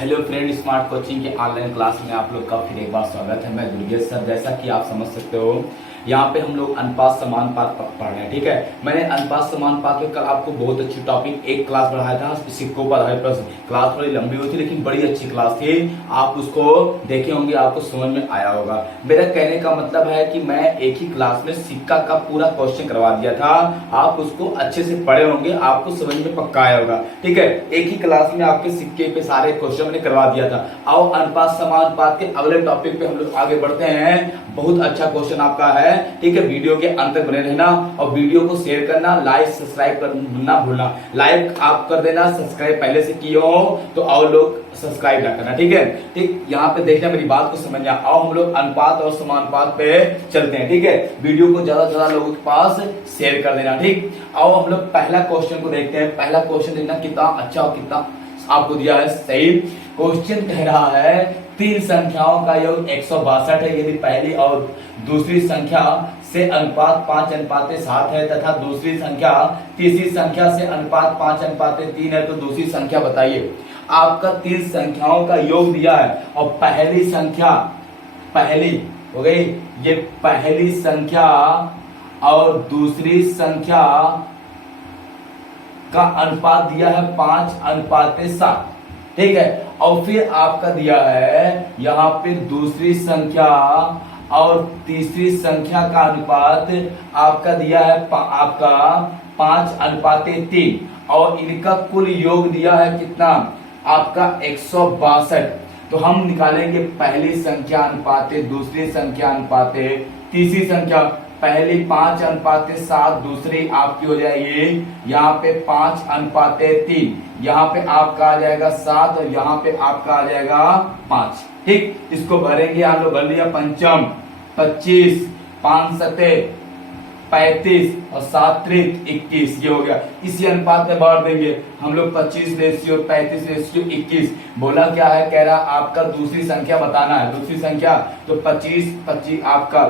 Hello friend, smart coaching के online class में आप लोग का फिर एक बार स्वागत है। मैं दुर्गेश सर, जैसा कि आप समझ सकते हो यहाँ पे हम लोग अनुपात समानुपात पढ़ रहे हैं। ठीक है, मैंने अनुपात समानुपात में कल आपको बहुत अच्छी टॉपिक एक क्लास बढ़ाया था, सिक्कों पर आधारित प्रश्न। क्लास थोड़ी लंबी हुई थी लेकिन बड़ी अच्छी क्लास थी। आप उसको देखे होंगे, आपको समझ में आया होगा। मेरा कहने का मतलब है कि मैं एक ही क्लास में सिक्का का पूरा क्वेश्चन करवा दिया था। आप उसको अच्छे से पढ़े होंगे, आपको समझ में पक्का आया होगा। ठीक है, एक ही क्लास में आपके सिक्के पे सारे क्वेश्चन मैंने करवा दिया था। आओ अनुपात समानुपात के अगले टॉपिक पे हम लोग आगे बढ़ते हैं। बहुत अच्छा क्वेश्चन आपका है। ठीक है, वीडियो के अंत तक बने रहना और वीडियो को शेयर करना, लाइक सब्सक्राइब करना भूलना। लाइक आप कर देना, सब्सक्राइब पहले से किए हो तो और लोग सब्सक्राइब ना करना। ठीक है, ठीक, यहाँ पे देखना, मेरी बात को समझना। आओ हम लोग अनुपात और समानुपात पे चलते हैं। ठीक है, वीडियो को ज्यादा से ज्यादा लोगों के पास शेयर कर देना। ठीक, आओ हम लोग पहला क्वेश्चन को देखते हैं। पहला क्वेश्चन देखना कितना अच्छा और कितना आपको दिया है सही। क्वेश्चन कह रहा है तीन संख्याओं का योग 162 है यदि पहली और दूसरी संख्या से अनुपात 5:7 है तथा दूसरी संख्या तीसरी संख्या से अनुपात 5:3 है तो दूसरी संख्या बताइए। आपका तीन संख्याओं का योग दिया है और पहली संख्या, पहली हो गई ये पहली संख्या और दूसरी संख्या का अनुपात दिया है 5:7। ठीक है, और फिर आपका दिया है यहाँ पे दूसरी संख्या और तीसरी संख्या का अनुपात आपका दिया है आपका 5:3 और इनका कुल योग दिया है कितना आपका 162। तो हम निकालेंगे पहली संख्या अनुपाते दूसरी संख्या अनुपाते तीसरी संख्या। पहली 5:7, दूसरी आपकी हो जाएगी यहाँ पे 5:3, यहाँ पे आपका आ जाएगा 7 और यहाँ पे आपका आ जाएगा 5। ठीक, इसको भरेंगे हम लोग। भर लिया पंचम 25, 5 सते 35 और 7 त्रिक 21, ये हो गया। इसी अनुपात में बांट देंगे हम लोग 25:35:21। बोला क्या है, कह रहा आपका दूसरी संख्या बताना है। दूसरी संख्या तो 25 आपका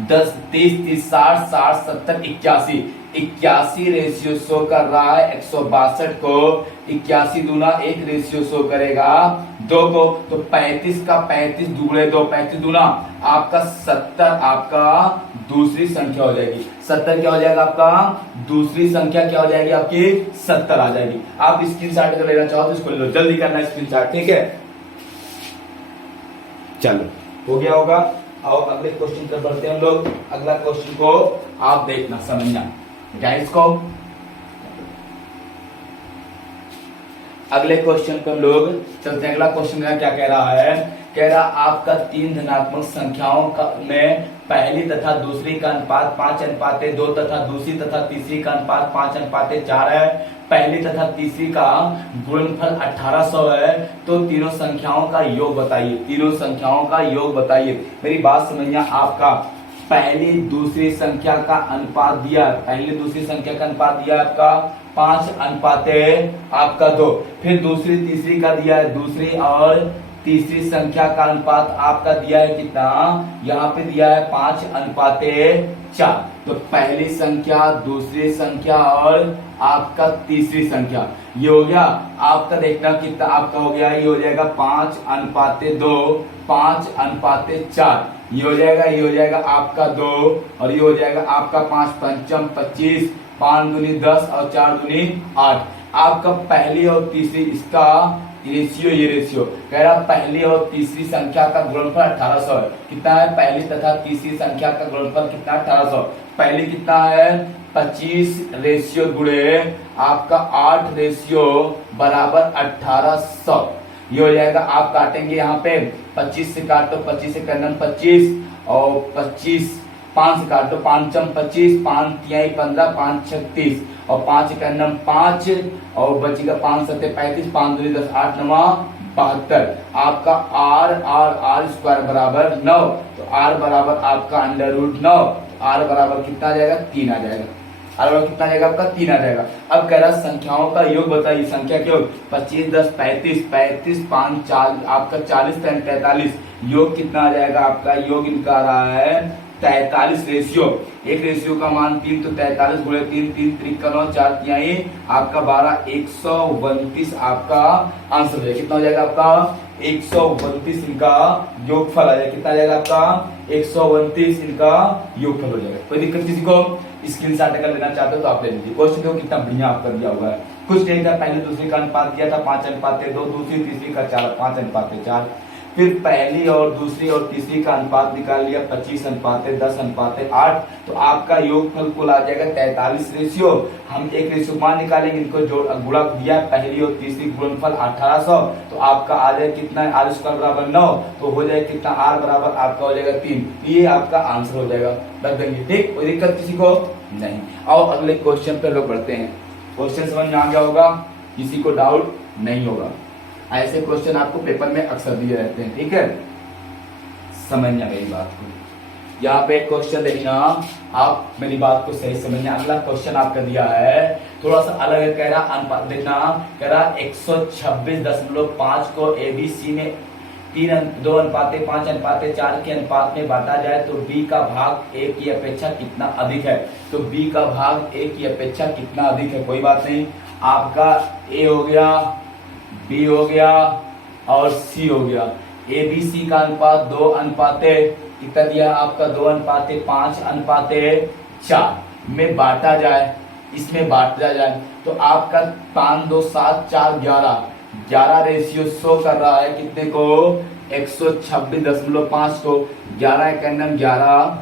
10, 30, 30, 60, 60, 70, 81, 81 रेशियो शो कर रहा है 162 को। 81 दूना 1 रेशियो शो करेगा 2 को, तो 35 का 35 दूसरे 2, 35 दूना आपका 70 आपका दूसरी संख्या हो जाएगी। 70 क्या हो जाएगा आपका दूसरी संख्या, क्या हो जाएगी आपकी 70 आ जाएगी। आप स्क्रीनशॉट अगर लेना चाहो तो इसको ले लो, जल्दी करना स्क्रीनशॉट। ठीक है, चलो हो गया होगा। और अगले क्वेश्चन पर बढ़ते हैं हम लोग। अगला क्वेश्चन को आप देखना, समझना गाइस को। अगले क्वेश्चन पर हम लोग चलते हैं। अगला क्वेश्चन क्या कह रहा है, कह रहा आपका तीन धनात्मक संख्याओं का में पहली तथा दूसरी का अनुपात 5:2 तथा दूसरी तथा तीसरी का अनुपात 5:4 है। पहली तथा तीसरी का गुणनफल 1800 है तो तीनों संख्याओं का योग बताइए। तीनों संख्याओं का योग बताइए। मेरी बात समझना, आपका पहली दूसरी संख्या का अनुपात दिया, पहली दूसरी संख्या का अनुपात दिया आपका 5:2। फिर दूसरी तीसरी का दिया है, दूसरी और तीसरी संख्या का अनुपात आपका दिया है कितना, यहाँ पे दिया है 5:4। तो पहली संख्या दूसरी संख्या और आपका तीसरी संख्या, ये हो गया आपका। देखना कितना आपका हो गया, ये हो जाएगा 5:2, 5:4, ये हो जाएगा, ये हो जाएगा आपका 2 और ये हो जाएगा आपका 5 पंचम 25, 5 दूनी 10 और 4 दूनी 8। आपका पहली और तीसरी इसका रेशियो, ये रेशियो कह रहा पहली और तीसरी संख्या का गुणनफल 1800 है। कितना है पहली तथा तीसरी संख्या का गुणनफल कितना, 1800। पहली कितना है 25 रेशियो गुणे आपका 8 रेशियो बराबर 1800, ये हो जाएगा। आप काटेंगे यहाँ पे 25 से काटो, 25 से करना 25 और 25 5 से काटो, 5 25, 5 3 15, 5 36 और 5 का 5 और बचेगा 5 7 35, 5 2 10, 8 9 72। आपका r स्क्वायर बराबर 9, तो r बराबर आपका √9, r बराबर कितना आ जाएगा 3 आ जाएगा। r बराबर कितना आ जाएगा आपका 3 आ जाएगा। अब कह रहा संख्याओं का योग बताइए। संख्या के योग 25 10 35, 35 5 4 आपका 40 43, योग कितना आ जाएगा आपका, योग इनका आ रहा है 43 रेशियो, एक रेशियो का मान 3 तो 43 गुणे 3, 3 त्रिक 9, 4 तिहाई आपका 12, 129 आपका आंसर हो जाएगा। कितना हो जाएगा आपका 129 इनका योगफल आ जाएगा। कितना आ जाएगा आपका 129 इनका योगफल हो जाएगा। कोई दिक्कत किसी को? स्क्रीनशॉट अगर लेना चाहते हो तो आप ले लीजिए। क्वेश्चन देखो कितना बढ़िया आपका दिया हुआ है। कुछ नहीं था, पहले दूसरी का अनुपात किया था 5:2, दूसरी तीसरी का 5:4, फिर पहली और दूसरी और तीसरी का अनुपात निकाल लिया 25:10:8, तो आपका योगफल कुल आ जाएगा 43 रेशियो। हम एक रेशियो मान निकालेंगे, इनको जोड़ गुणा दिया पहली और तीसरी गुणनफल 1800, तो आपका आ जाएगा कितना, r स्क्वायर बराबर 9, तो हो जाएगा कितना, r बराबर आपका हो जाएगा 3। ये आपका आंसर हो जाएगा, रख देंगे। ठीक, कोई दिक्कत किसी को नहीं। और अगले क्वेश्चन पे लोग बढ़ते हैं। क्वेश्चन समझ में आ गया होगा, किसी को डाउट नहीं होगा। ऐसे क्वेश्चन आपको पेपर में अक्सर दिए रहते हैं। ठीक है, समझना मेरी बात को। यहाँ पे क्वेश्चन देखना, आप मेरी बात को सही समझना। अगला क्वेश्चन आपका दिया है थोड़ा सा अलग है, कह रहा अनुपात देखना, कह रहा 126.5 को ABC में 2:5:4 के अनुपात में बांटा जाए तो B का भाग A की अपेक्षा कितना अधिक है। तो B का भाग A की अपेक्षा कितना अधिक है। कोई बात नहीं, आपका A हो गया, B हो गया और C हो गया। ABC का अनुपात 2:, कितना दिया आपका 2:5:4 में बांटा जाए, इसमें बांटा जाए तो आपका 5, 2, 7, 4, 11 रेशियो शो कर रहा है कितने को, 126.5 को। 11 एकम 11,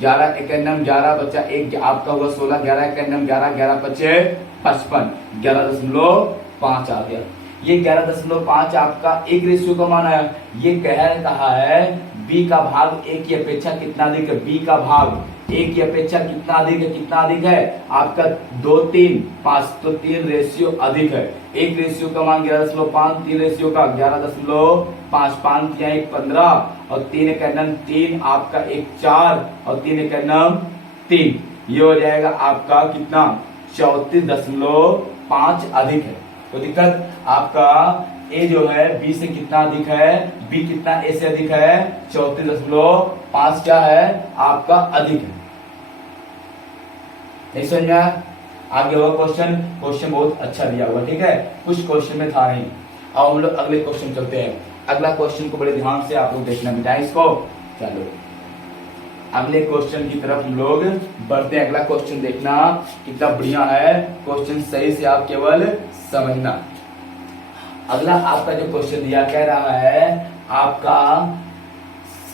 11 एकम 11 बच्चा एक आपका होगा 16, 11 एकम 11, 11 बचे 55, 11.5 आ गया। ये 11.5 आपका एक रेशियो का मान है। ये कहा है B का भाग A की अपेक्षा कितना अधिक है। B का भाग A की अपेक्षा कितना अधिक है, कितना अधिक है आपका 2, 3, 5, तो 3 रेशियो अधिक है। एक रेशियो का मान 11.5, 3 रेशियो का 11.5, 5 तिहाई 15 और 3 एकम 3 आपका 1 4 और 3 एकम 3, ये हो जाएगा आपका कितना 34.5 अधिक है। तो दिक्कत आपका A जो है B से कितना अधिक है, B कितना A से अधिक है, 34.5 क्या है आपका अधिक है। नहीं समझ में आया? आगे होगा क्वेश्चन, क्वेश्चन बहुत अच्छा दिया हुआ। ठीक है, कुछ क्वेश्चन में था नहीं। अब हम लोग अगले क्वेश्चन चलते हैं। अगला क्वेश्चन को बड़े ध्यान से आप लोग देखना बेटा इसको। चलो अगले क्वेश्चन की तरफ हम लोग बढ़ते हैं। अगला क्वेश्चन देखना कितना बढ़िया है, क्वेश्चन सही से आप केवल समझना। अगला आपका जो क्वेश्चन दिया कह रहा है आपका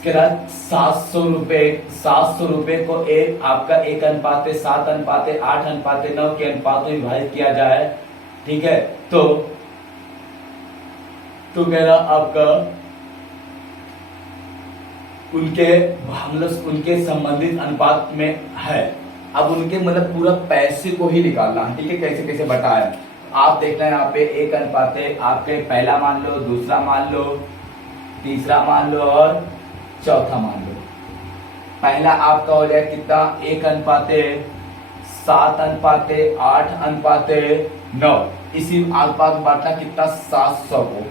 700 रुपए को आपका 1:7:8:9 के अनुपात में विभाजित किया जाए। ठीक है, तो कह रहा आपका उनके संबंधित अनुपात में है। अब उनके मतलब पूरा पैसे को ही निकालना है। ठीक है, कैसे कैसे बटा है आप देखना है यहाँ पे 1:, आपके पहला मान लो, दूसरा मान लो, तीसरा मान लो और चौथा मान लो। पहला आपका हो जाए कितना 1:7:8:9, इसी अनुपात में बांटना कितना 700 को।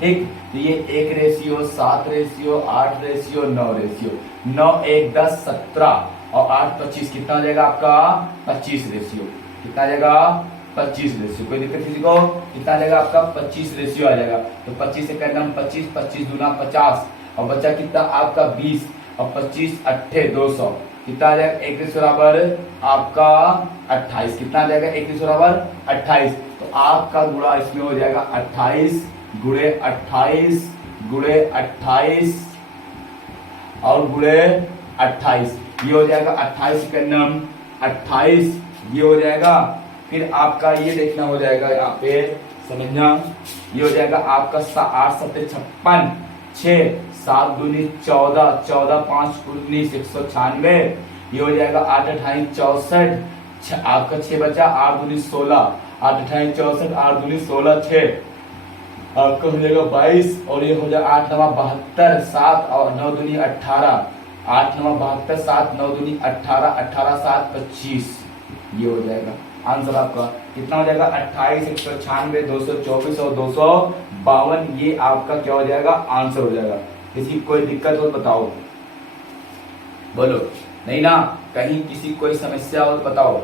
ठीक, तो ये 1 रेशियो 7 रेशियो 8 रेशियो 9 रेशियो, 9 1 10 17 और 8 25 कितना हो जाएगा आपका 25 रेशियो। कितना आ जाएगा 25 रेशियो। कोई दिक्कत किसी को? कितना आ जाएगा आपका 25 रेशियो आ जाएगा। तो 25 से करना 25, 25 दूना 50 और बचा कितना आपका 20 और 25 8 200, कितना आ जाएगा 1 रेशियो बराबर आपका 28। कितना आ जाएगा 1 रेशियो बराबर 28। तो आपका गुणा इसमें हो जाएगा 28 गुणे 28 गुणे 28 और गुणे 28, ये हो जाएगा 28 का नम 28, ये हो जाएगा। फिर आपका ये देखना हो जाएगा यहाँ पे समझना, ये हो जाएगा आपका 8 7 56, 6 7 दूनी 14, 14 5 19 196, ये हो जाएगा 8 28 64, आपका 6 बचा 8 दूनी 16, 8 28 64, 8 दूनी 16 6, आपका हो जाएगा 22 और ये हो जाएगा 8 9 72 7 और 9 दूनी 18, 8 9 72 7 9 दूनी 18, 18 7 25, ये हो जाएगा आंसर आपका। कितना हो जाएगा 28 196 224 और 252, ये आपका क्या हो जाएगा आंसर हो जाएगा। इसकी कोई दिक्कत हो बताओ। बोलो, नहीं ना? कहीं किसी कोई समस्या हो तो बताओ,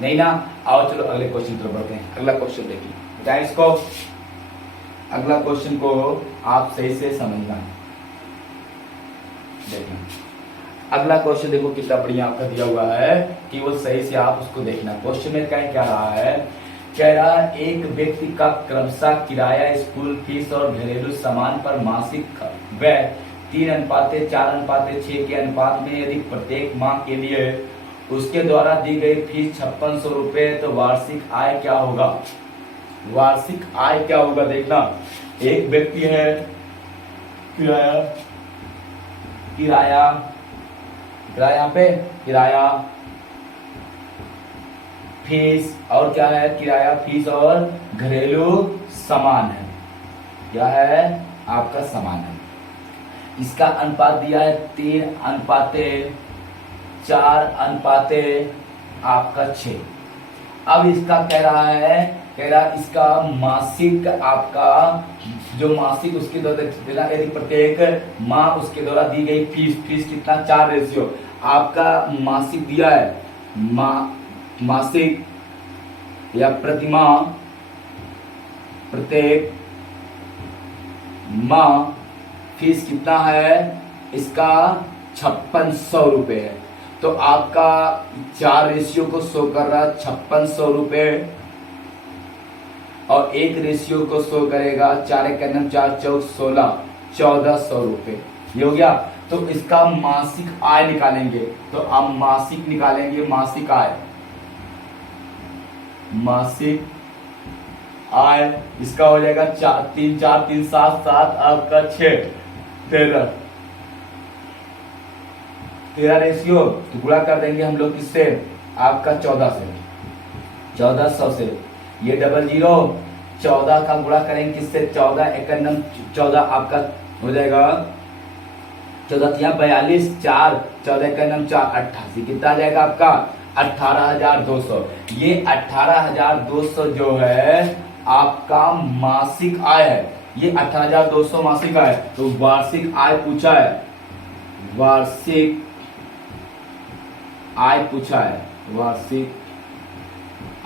नहीं ना? आओ चलो अगले क्वेश्चन पर बढ़ते हैं। अगला क्वेश्चन देखिए, बताए इसको, अगला क्वेश्चन को आप सही से समझना है। देखना अगला क्वेश्चन, देखो कितना बढ़िया आपका दिया हुआ है कि वो सही से आप उसको देखना। क्वेश्चन में क्या रहा है, कह रहा एक व्यक्ति का क्रमशः किराया, स्कूल फीस और घरेलू सामान पर मासिक व्यय 3:4:6 के अनुपात में यदि प्रत्येक माह के लिए उसके द्वारा दी गई फीस 5600 रुपए, तो वार्षिक आय क्या होगा? वार्षिक आय क्या होगा? देखना, एक व्यक्ति है, किराया किराया किराया पे किराया, फीस, और क्या है? किराया, फीस और घरेलू सामान है। क्या है? आपका सामान है। इसका अनुपात दिया है 3:4 आपका 6। अब इसका कह रहा है, इसका मासिक, आपका जो मासिक उसके द्वारा यदि प्रत्येक माह उसके द्वारा दी गई फीस कितना? 4 रेशियो आपका मासिक दिया है। मासिक या प्रतिमाह, प्रत्येक माह फीस कितना है? इसका 5600 रुपए है। तो आपका 4 रेशियो को शो कर रहा है 5600 रुपए, और 1 रेशियो को शो करेगा 4 चौक 16, 1400 रुपए। ये हो गया। तो इसका मासिक आय निकालेंगे, तो आप मासिक निकालेंगे, मासिक आय, मासिक आय इसका हो जाएगा 3 4 3 7 7 आपका 6 13 रेशियो, तो गुणा कर देंगे हम लोग किससे? आपका 14 से, 1400 से। ये 00 14 का गुणा करेंगे किससे? 14 एकम 14 आपका हो जाएगा 14 42, 4 14 एकम 4 88, कितना आ जाएगा आपका? 18,200। ये 18,200 जो है आपका मासिक आय है। ये 18,200 मासिक आय। तो वार्षिक आय पूछा है, वार्षिक आय पूछा है, वार्षिक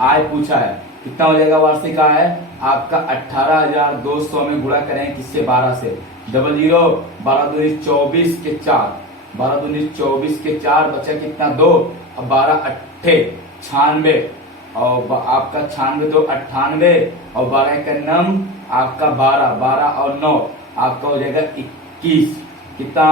आय पूछा है। कितना हो जाएगा वार्षिक आय? आपका 18,200 में गुणा करें किससे? 12 से। 00 12 दूनी 24 के 4, 12 दूनी 24 के 4 बचा कितना? 2, अब 12 अट्ठे 96, और आपका 96 2 98, और 12 एकम आपका 12, 12 और 9 आपका हो जाएगा 21। कितना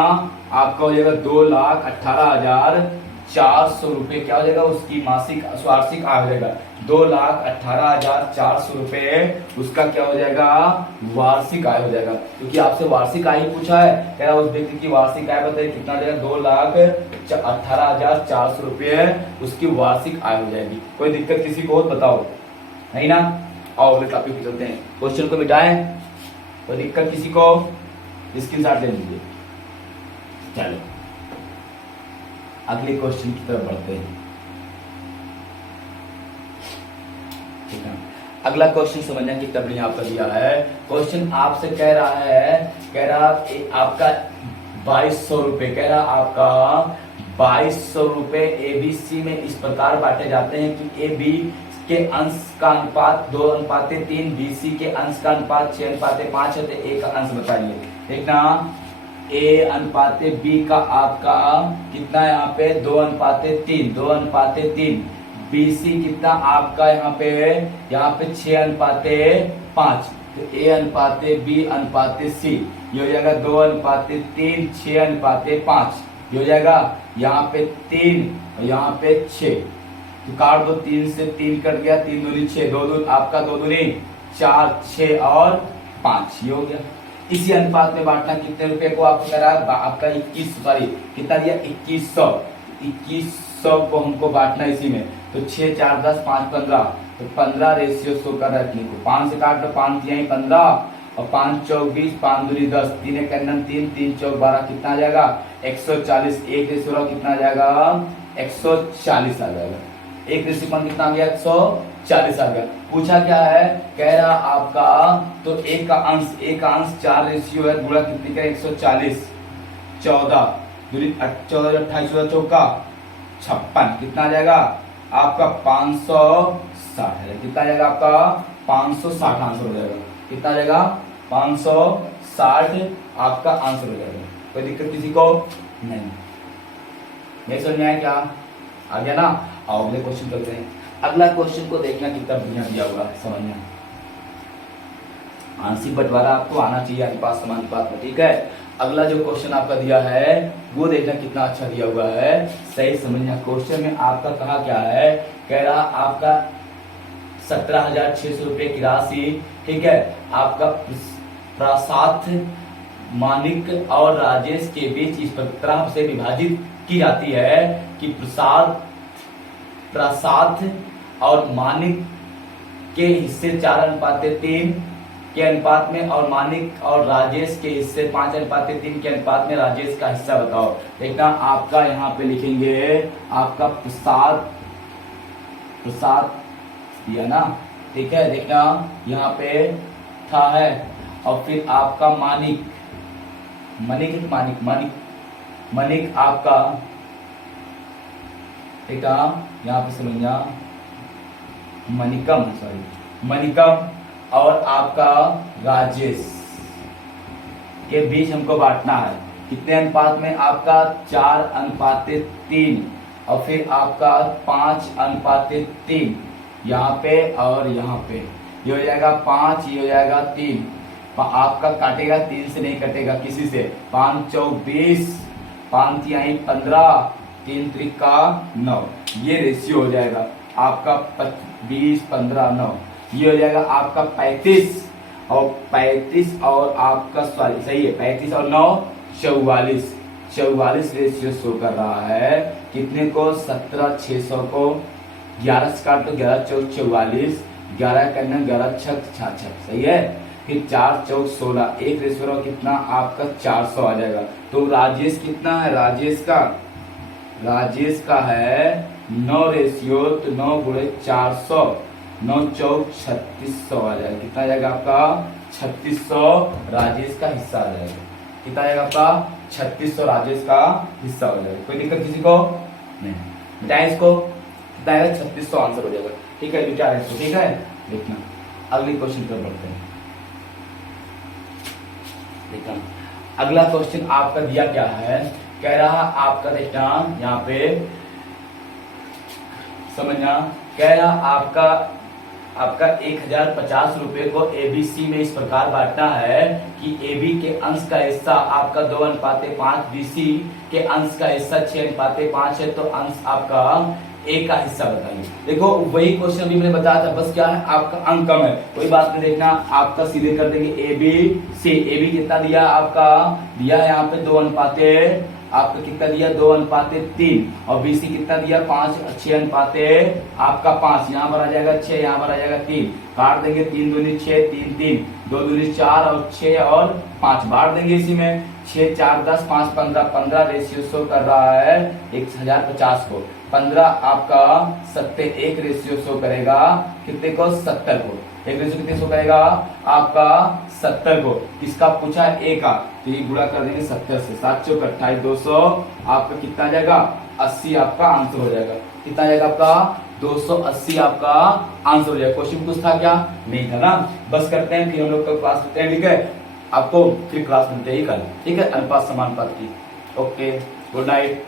आपका हो जाएगा? 2,18,400 रुपए। क्या हो जाएगा? उसकी मासिक वार्षिक आय हो जाएगा 2,18,400 रुपए। उसका क्या हो जाएगा? वार्षिक आय हो जाएगा, क्योंकि आपसे वार्षिक आय ही पूछा है। कह रहा उस व्यक्ति की वार्षिक आय बताइए कितना हो जाएगा? 2,18,400 रुपये उसकी वार्षिक आय हो जाएगी। कोई दिक्कत किसी को हो बताओ, नहीं ना? आओ अगले टॉपिक पे चलते हैं। क्वेश्चन को मिटाएं, कोई दिक्कत किसी को? स्क्रीनशॉट ले लीजिए। चलो अगले क्वेश्चन की तरफ बढ़ते हैं। ठीक है, अगला क्वेश्चन समझना कितना बढ़िया आपका दिया है। क्वेश्चन आपसे कह रहा है, आपका 2200 रुपए, कह रहा आपका 2200 रुपए एबीसी में इस प्रकार बांटे जाते हैं कि ए बी के अंश का अनुपात 2:3, बीसी के अंश का अनुपात 6:5 है। तो ए का अंश बताइए। देखना, ए अनुपात बी का आपका कितना है? यहाँ पे 2:3, 2:3। बीसी कितना आपका यहाँ पे 6:5। तो ए अनुपात बी अनुपात सी, ये हो जाएगा 2:3, 6:5। ये हो जाएगा यहाँ पे 3 और यहाँ पे 6। तो काट दो, 3 से 3 कट गया, 3 दूनी 6, 2 दूनी आपका 2 दूनी 4, 6 और 5। ये हो गया। इसी अनुपात में बांटना कितने रुपए को आपको करा? आपका 21 कितना दिया? 2100 को हमको बांटना इसी में। तो 6 4 10 5 15, तो 15 रेशियो शो कर रखने को। 5 से काट दो, 5 दिया 15 और 5 चौक 20, 5 दूनी 10, 3 एकम 3, 3 चौक 12, कितना आ जाएगा? 140। एक रेशियो कितना आ जाएगा? 140 आ जाएगा। एक रेशियो कितना आ गया? 140 आ गया। पूछा क्या है? कह रहा आपका तो एक का अंश 4 रेशियो है, गुणा कितनी का? 140, 14 दूनी 14 28 14 चौका 56, कितना आ जाएगा आपका 560 है। कितना आ जाएगा आपका 560 आंसर हो जाएगा। कितना आ जाएगा 560 आपका आंसर हो जाएगा। कोई दिक्कत किसी को नहीं समझ में आया क्या? आ गया ना? आओ अगले क्वेश्चन करते हैं। अगला क्वेश्चन को देखना कितना बढ़िया दिया हुआ है, समझना। आंशिक बंटवारा आपको आना चाहिए अनुपात समानुपात में, ठीक है। अगला जो क्वेश्चन आपका दिया है वो देखना कितना अच्छा दिया हुआ है, सही समझना। क्वेश्चन में आपका कहा क्या है, कह रहा आपका 17,600 रुपए की राशि, ठीक है, आपका प्रसाद मानिक और राजेश के बीच इस तरह से विभाजित की जाती है कि प्रसाद और मानिक के हिस्से 4:3 के अनुपात में और मानिक और राजेश के हिस्से 5:3 के अनुपात में राजेश का हिस्सा बताओ। देखना आपका यहाँ पे लिखेंगे आपका प्रसाद दिया ना, ठीक है। देखना यहाँ पे था है और फिर आपका मानिक आपका, ठीक है, यहाँ पे समझना मनिकम और आपका राजेश के बीच हमको बांटना है। कितने अनुपात में? आपका 4:3 और फिर आपका 5:3 यहाँ पे और यहाँ पे। ये हो जाएगा 5, ये हो जाएगा 3। आपका काटेगा 3 से नहीं कटेगा किसी से। 5 चौक 20, 5 तिहाई 15, 3 त्रिका 9। ये रेशियो हो जाएगा आपका 20, 15, 9। ये हो जाएगा आपका 35 और आपका सही है 35 और 9 44 रेशियो शो कर रहा है। कितने को? 17,600 को 11 से काट तो 11 चौक 44, 11 करना 11 छक 66, सही है। फिर 4 चौक 16, एक रेशियो कितना आपका 400 आ जाएगा। तो राजेश कितना है? राजेश का है 9 रेशियो, तो 9 गुणे 400, 9 चौक 3600 आ जाएगा। कितना आ जाएगा आपका 3600 राजेश का हिस्सा आ जाएगा। कितना आएगा आपका 3600 राजेश का हिस्सा हो जाएगा। कोई दिक्कत किसी को नहीं? बताए इसको, कितना आएगा 3600 आंसर हो जाएगा, ठीक है। बेटा इसको, ठीक है। देखना अगले क्वेश्चन पर बढ़ते हैं। देखना अगला क्वेश्चन आपका दिया क्या है, कह रहा आपका देखना यहाँ पे समझना, कह रहा आपका 1050 रुपए को एबीसी में इस प्रकार बांटना है कि एबी के अंश का हिस्सा आपका 2:5, बीसी के अंश का हिस्सा 6:5 है, तो अंश आपका ए का हिस्सा बताइए। देखो वही क्वेश्चन अभी मैंने बताया था, बस क्या है आपका अंक कम है, कोई बात नहीं। देखना आपका सीधे कर देंगे एबी से। एबी कितना दिया आपका, दिया है यहाँ पे 2:, आपका कितना दिया 2:3 और बीसी कितना दिया 5, 6 आपका 5, यहाँ पर आ जाएगा 6, यहाँ पर आ जाएगा 3, काट देंगे 3 दूनी 6, 3 3, 2 दूनी 4 और 6 और 5 बांट देंगे इसी में। 6 4 10, 5 15, 15 रेशियो शो कर रहा है 1050 को। 15 आपका 70 एक रेशियो शो करेगा कितने को 70 को। एक रेशियो कितने शो करेगा आपका 70 को। किसका पूछा ए का, तो ये गुणा कर देंगे 70 से। 7 चौक 28, 200 आपका कितना आ जाएगा 80 आपका आंसर हो जाएगा। कितना आ जाएगा आपका 280 आपका आंसर हो जाएगा। क्वेश्चन कुछ था क्या? नहीं था ना। बस करते हैं फिर हम लोग कल क्लास करते हैं, ठीक है। आपको फिर क्लास मिलते ही कल, ठीक है, अनुपात समानुपात की। Okay, good night.